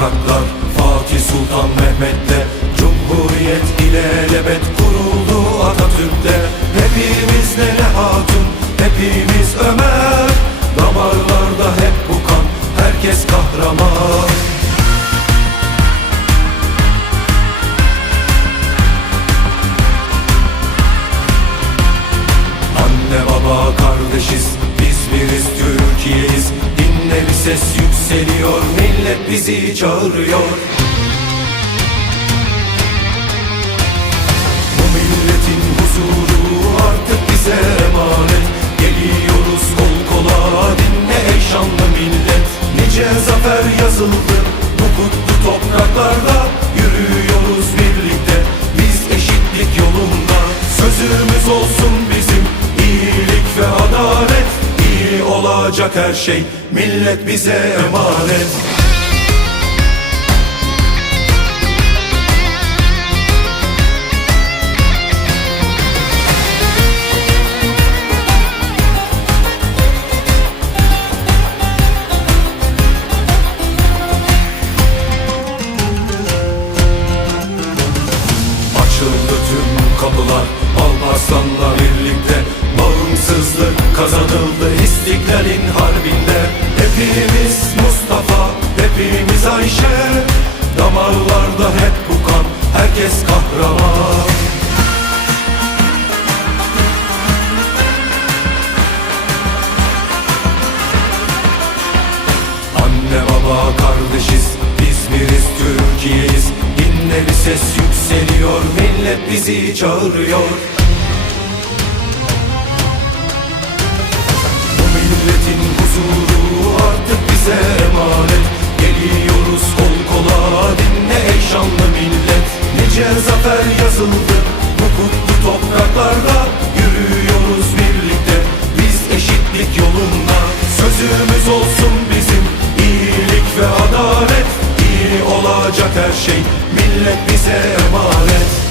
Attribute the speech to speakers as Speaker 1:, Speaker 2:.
Speaker 1: topraklar Fatih Sultan Mehmet'te Cumhuriyet ile elebet kuruldu Atatürk'te. Hepimiz Nene Hatun, hepimiz Ömer. Damarlarda hep bu kan, herkes kahraman. Anne baba kardeşiz, biz biriz Türkiye'yiz. Dinle bir ses yükseliyor ne Millet bizi çağırıyor. Bu milletin huzuru artık bize emanet. Geliyoruz kol kola dinle ey şanlı millet. Nice zafer yazıldı bu kutlu topraklarda. Yürüyoruz birlikte biz eşitlik yolunda. Sözümüz olsun bizim iyilik ve adalet. Olacak her şey millet bize emanet tüm kapılar Alparslan'la birlikte Bağımsızlık kazanıldı İstiklalin harbinde. Hepimiz Mustafa, hepimiz Ayşe Damarlarda hep Millet bizi çağırıyor. Bu milletin huzuru artık bize emanet. Geliyoruz kol kola dinle ey şanlı millet. Nice zafer yazıldı bu kutlu topraklarda. Yürüyoruz birlikte biz eşitlik yolunda. Sözümüz olsun bizim iyilik ve adalet. Olacak her şey millet bize emanet